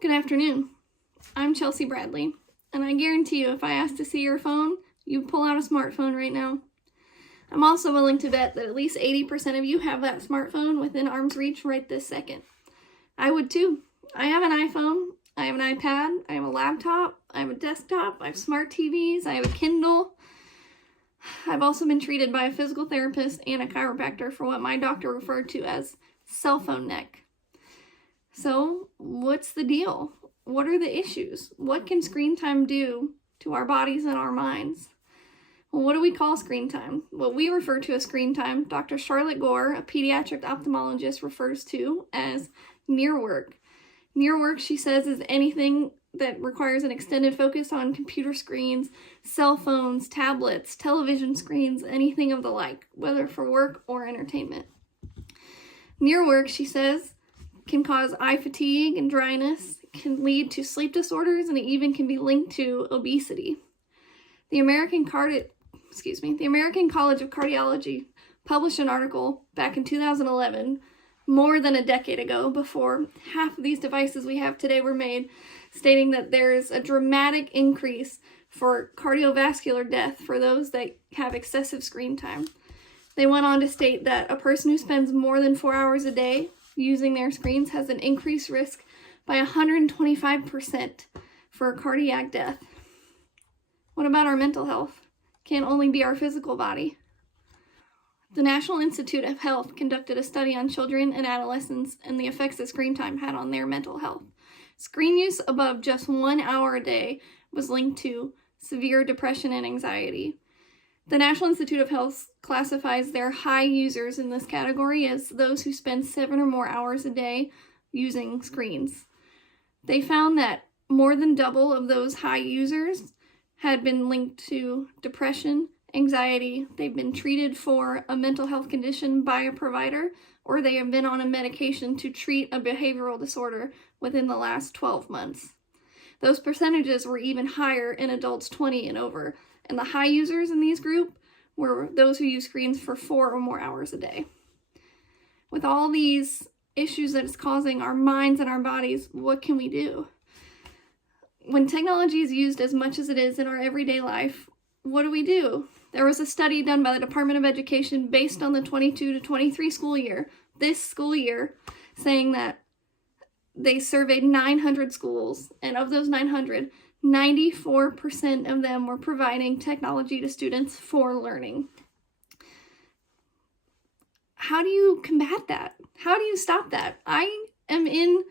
Good afternoon. I'm Chelsea Bradley, and I guarantee you if I asked to see your phone, you'd pull out a smartphone right now. I'm also willing to bet that at least 80% of you have that smartphone within arm's reach right this second. I would too. I have an iPhone, I have an iPad, I have a laptop, I have a desktop, I have smart TVs, I have a Kindle. I've also been treated by a physical therapist and a chiropractor for what my doctor referred to as cell phone neck. So, what's the deal? What are the issues? What can screen time do to our bodies and our minds? Well, what do we call screen time? What we refer to as screen time, Dr. Charlotte Gore, a pediatric ophthalmologist, refers to as near work. Near work, she says, is anything that requires an extended focus on computer screens, cell phones, tablets, television screens, anything of the like, whether for work or entertainment. Near work, she says, can cause eye fatigue and dryness, can lead to sleep disorders, and it even can be linked to obesity. The American College of Cardiology published an article back in 2011, more than a decade ago, before half of these devices we have today were made, stating that there's a dramatic increase for cardiovascular death for those that have excessive screen time. They went on to state that a person who spends more than 4 hours a day using their screens has an increased risk by 125% for cardiac death. What about our mental health? Can't only be our physical body. The National Institute of Health conducted a study on children and adolescents and the effects that screen time had on their mental health. Screen use above just 1 hour a day was linked to severe depression and anxiety. The National Institute of Health classifies their high users in this category as those who spend 7 or more hours a day using screens. They found that more than double of those high users had been linked to depression, anxiety, they've been treated for a mental health condition by a provider, or they have been on a medication to treat a behavioral disorder within the last 12 months. Those percentages were even higher in adults 20 and over, and the high users in these group were those who use screens for 4 or more hours a day. With all these issues that it's causing our minds and our bodies, what can we do? When technology is used as much as it is in our everyday life, what do? There was a study done by the Department of Education based on the 22 to 23 school year, this school year, saying that they surveyed 900 schools, and of those 900, 94% of them were providing technology to students for learning. How do you combat that? How do you stop that? I am in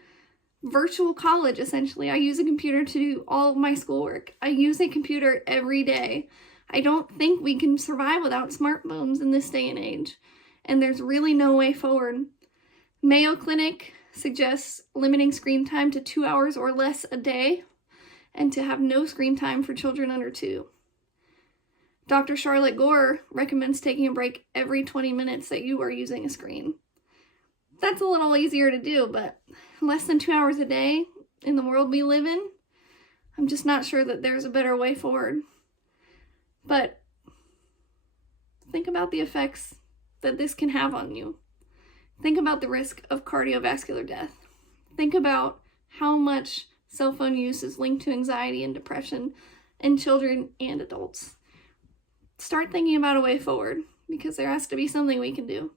virtual college, essentially. I use a computer to do all of my schoolwork. I use a computer every day. I don't think we can survive without smartphones in this day and age, and there's really no way forward. Mayo Clinic suggests limiting screen time to 2 hours or less a day, and to have no screen time for children under 2. Dr. Charlotte Gore recommends taking a break every 20 minutes that you are using a screen. That's a little easier to do, but less than 2 hours a day in the world we live in, I'm just not sure that there's a better way forward. But think about the effects that this can have on you. Think about the risk of cardiovascular death. Think about how much cell phone use is linked to anxiety and depression in children and adults. Start thinking about a way forward, because there has to be something we can do.